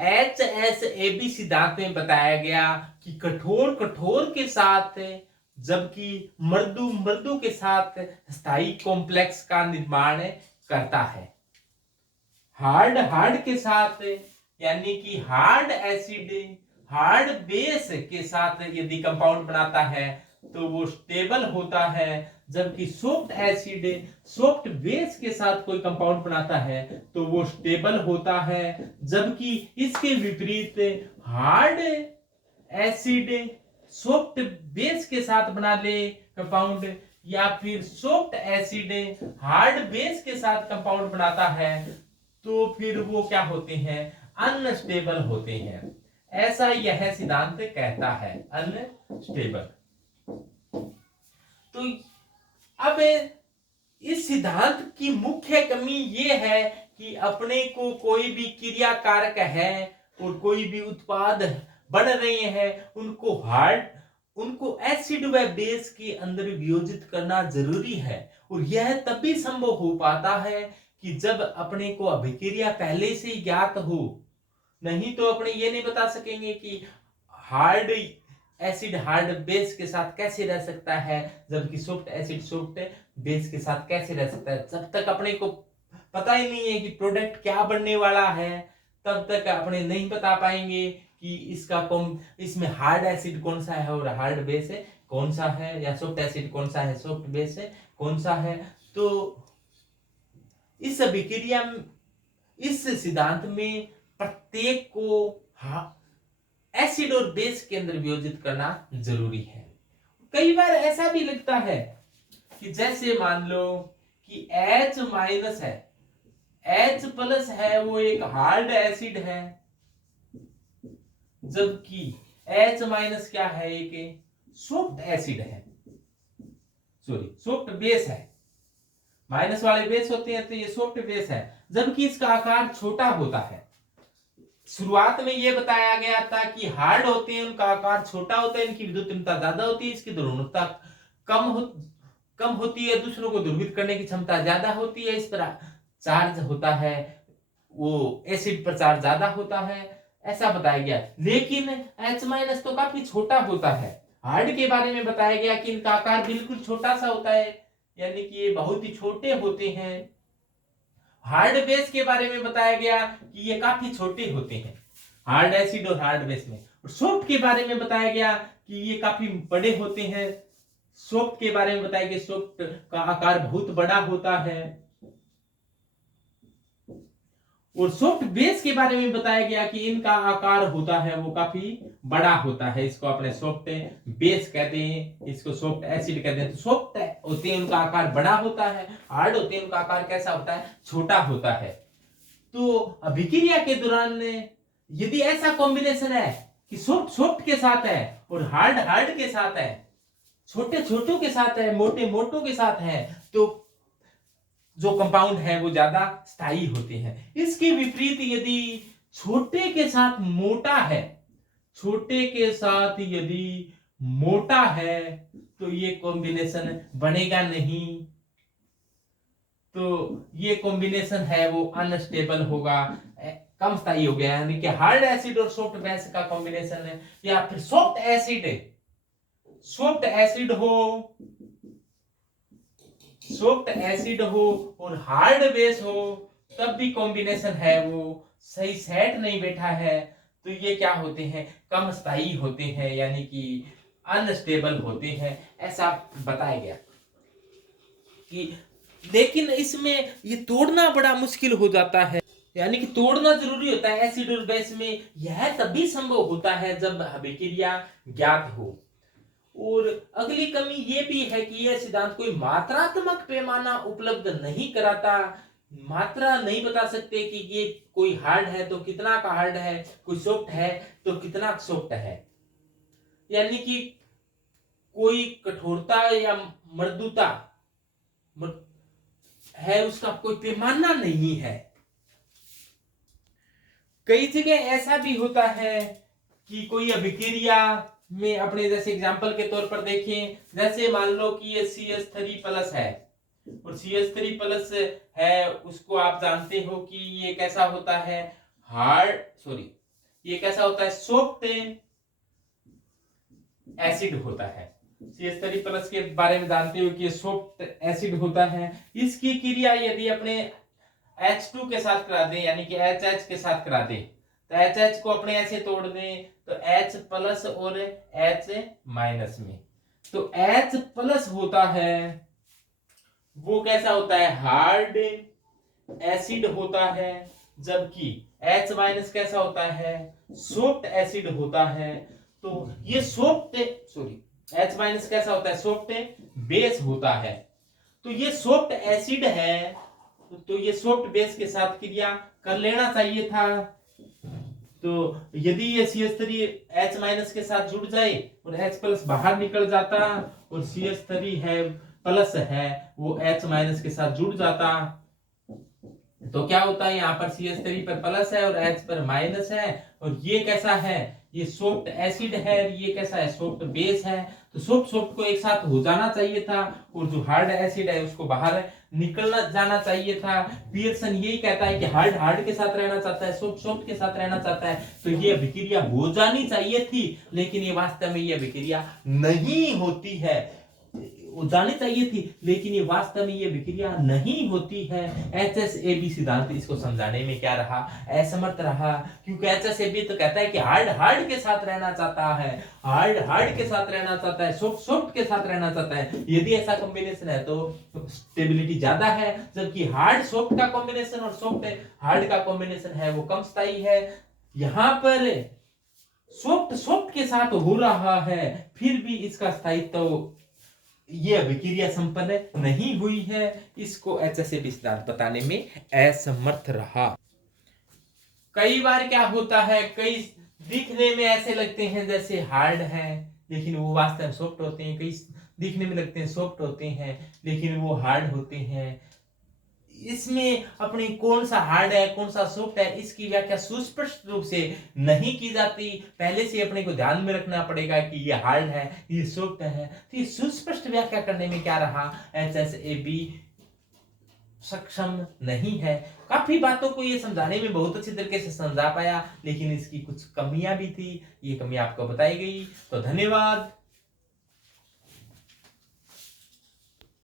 HSAB सिद्धांत में बताया गया कि कठोर कठोर के साथ जबकि मृदु मृदु के साथ स्थायी कॉम्प्लेक्स का निर्माण करता है। हार्ड हार्ड के साथ यानी कि हार्ड एसिड हार्ड बेस के साथ यदि कंपाउंड बनाता है तो वो स्टेबल होता है, जबकि सॉफ्ट एसिड सॉफ्ट बेस के साथ कोई कंपाउंड बनाता है तो वो स्टेबल होता है। जबकि इसके विपरीत हार्ड एसिड सॉफ्ट बेस के साथ बना ले कंपाउंड या फिर सॉफ्ट एसिड हार्ड बेस के साथ कंपाउंड बनाता है तो फिर वो क्या होते हैं, अनस्टेबल होते हैं। ऐसा यह सिद्धांत कहता है, अनस्टेबल। तो अब इस सिद्धांत की मुख्य कमी ये है कि अपने को कोई भी क्रिया कारक है और कोई भी उत्पाद बन रहे हैं उनको एसिड व बेस के अंदर वियोजित करना जरूरी है। और यह तभी संभव हो पाता है कि जब अपने को अभिक्रिया पहले से ही ज्ञात हो, नहीं तो अपने ये नहीं बता सकेंगे कि हार्ड एसिड हार्ड बेस के साथ कैसे रह सकता है जबकि सॉफ्ट एसिड सॉफ्ट बेस के साथ कैसे रह सकता है। जब तक अपने को पता ही नहीं है कि प्रोडक्ट क्या बनने वाला है तब तक अपने नहीं बता पाएंगे कि इसमें हार्ड एसिड कौन सा है और हार्ड बेस है कौन सा है, या सॉफ्ट एसिड कौन सा है सॉफ्ट बेस है कौन सा है। तो इस अभिक्रिया इस सिद्धांत में प्रत्येक को एसिड और बेस के अंदर वियोजित करना जरूरी है। कई बार ऐसा भी लगता है कि जैसे मान लो कि H माइनस है, H प्लस है वो एक हार्ड एसिड है, जबकि H माइनस क्या है, एक सॉफ्ट एसिड है, सॉरी सॉफ्ट बेस है। माइनस वाले बेस होते हैं तो ये सॉफ्ट बेस है, जबकि इसका आकार छोटा होता है। शुरुआत में ये बताया गया था कि हार्ड होते हैं उनका आकार छोटा होता है, इनकी विद्युतीयता ज्यादा होती है, इसकी ध्रुवणता कम होती है, दूसरों को ध्रुवित करने की क्षमता ज्यादा होती है, इस पर चार्ज होता है, वो एसिड पर चार्ज ज्यादा होता है, ऐसा बताया गया। लेकिन H माइनस तो काफी छोटा होता है। हार्ड के बारे में बताया गया कि इनका आकार बिल्कुल छोटा सा होता है, यानी कि ये बहुत ही छोटे होते हैं। हार्ड बेस के बारे में बताया गया कि ये काफी छोटे होते हैं, हार्ड एसिड और हार्ड बेस में। और सॉफ्ट के बारे में बताया गया कि ये काफी बड़े होते हैं। सॉफ्ट के बारे में बताया गया सॉफ्ट का आकार बहुत बड़ा होता है। और सॉफ्ट बेस के बारे में बताया गया कि इनका आकार होता है वो काफी बड़ा होता है, इसको अपने सॉफ्ट बेस कहते हैं, इसको सॉफ्ट एसिड कहते हैं। तो सॉफ्ट होते हैं उनका आकार बड़ा होता है, हार्ड होते हैं उनका आकार कैसा होता है, छोटा होता है। तो अभिक्रिया के दौरान यदि ऐसा कॉम्बिनेशन है कि सॉफ्ट सॉफ्ट के साथ है और हार्ड हार्ड के साथ है, छोटे छोटों के साथ है, मोटे मोटों के साथ है, तो जो कंपाउंड है वो ज्यादा स्थायी होते हैं। इसके विपरीत यदि छोटे के साथ मोटा है, छोटे के साथ यदि मोटा है तो ये कॉम्बिनेशन बनेगा नहीं, तो ये कॉम्बिनेशन है वो अनस्टेबल होगा, कम स्थायी हो गया। यानी कि हार्ड एसिड और सॉफ्ट बेस का कॉम्बिनेशन है, या फिर सॉफ्ट एसिड हो और हार्ड बेस हो, तब भी कॉम्बिनेशन है वो सही सेट नहीं बैठा है, तो ये क्या होते हैं, कम स्थायी होते हैं, यानी कि अनस्टेबल होते हैं, ऐसा बताया गया। कि लेकिन इसमें ये तोड़ना बड़ा मुश्किल हो जाता है, यानी कि तोड़ना जरूरी होता है एसिड और बेस में। यह तभी संभव होता है जब अभिक्रिया ज्ञात हो। और अगली कमी ये भी है कि यह सिद्धांत कोई मात्रात्मक पैमाना उपलब्ध नहीं कराता, मात्रा नहीं बता सकते कि ये कोई हार्ड है तो कितना का हार्ड है, कोई सॉफ्ट है तो कितना सॉफ्ट है, यानी कि कोई कठोरता या मृदुता है उसका कोई पैमाना नहीं है। कई जगह ऐसा भी होता है कि कोई अभिक्रिया में अपने जैसे एग्जांपल के तौर पर देखें, जैसे मान लो कि ये CH3 प्लस है और CH3 प्लस है, उसको आप जानते हो कि ये कैसा होता है, हार्ड सॉरी ये कैसा होता है, सॉफ्ट एसिड होता है। CH3 प्लस के बारे में जानते हो कि ये सॉफ्ट एसिड होता है। इसकी क्रिया यदि अपने H2 के साथ करा दें, यानी कि HH के साथ करा दें, तो HH को अपने ऐसे तोड़ दें तो H प्लस और H माइनस में, तो H प्लस होता है वो कैसा होता है, हार्ड एसिड होता है, जबकि H माइनस कैसा होता है, सॉफ्ट एसिड होता है। तो ये H माइनस कैसा होता है, सॉफ्ट बेस होता है। तो ये सॉफ्ट एसिड है, तो ये सॉफ्ट बेस के साथ क्रिया कर लेना चाहिए था। तो यदि ये CH3 H माइनस के साथ जुड़ जाए और H प्लस बाहर निकल जाता और CH3 है प्लस है वो H माइनस के साथ जुड़ जाता, तो क्या होता है, यहाँ पर CH3 पर प्लस है और H पर माइनस है, और ये कैसा है, ये सॉफ्ट एसिड है, ये कैसा है, सॉफ्ट बेस है। तो सॉफ्ट सॉफ्ट को एक साथ हो जाना चाहिए था और जो हार्ड एसिड है उसको बाहर निकलना जाना चाहिए था। पियर्सन यही कहता है कि हार्ड हार्ड के साथ रहना चाहता है, सॉफ्ट सॉफ्ट के साथ रहना चाहता है, तो ये अभिक्रिया हो जानी चाहिए थी, लेकिन ये वास्तव में ये अभिक्रिया नहीं होती है। हो जानी चाहिए थी लेकिन ये वास्तव में ये विक्रिया नहीं होती है। HSAB सिद्धांत इसको समझाने में क्या रहा, असमर्थ रहा, क्योंकि HSAB तो कहता है कि हार्ड हार्ड के साथ रहना चाहता है, हार्ड हार्ड के साथ रहना चाहता है, सॉफ्ट सॉफ्ट के साथ रहना चाहता है। यदि ऐसा कॉम्बिनेशन है तो स्टेबिलिटी ज्यादा है, जबकि हार्ड सॉफ्ट का कॉम्बिनेशन और सॉफ्ट हार्ड का कॉम्बिनेशन है वो कम स्थायी है। यहाँ पर सॉफ्ट सॉफ्ट के साथ हो रहा है फिर भी इसका स्थायित्व ये अभिक्रिया संपन्न नहीं हुई है, इसको HSAB सिद्धांत बताने में असमर्थ रहा। कई बार क्या होता है, कई दिखने में ऐसे लगते हैं जैसे हार्ड हैं लेकिन वो वास्तव में सॉफ्ट होते हैं, कई दिखने में लगते हैं सॉफ्ट होते हैं लेकिन वो हार्ड होते हैं। इसमें अपनी कौन सा हार्ड है कौन सा सॉफ्ट है इसकी व्याख्या सुस्पष्ट रूप से नहीं की जाती। पहले से अपने को ध्यान में रखना पड़ेगा कि ये हार्ड है ये सॉफ्ट है, तो ये सुस्पष्ट व्याख्या करने में क्या रहा, HSAB सक्षम नहीं है। काफी बातों को ये समझाने में बहुत अच्छी तरीके से समझा पाया, लेकिन इसकी कुछ कमियां भी थी, ये कमी आपको बताई गई। तो धन्यवाद।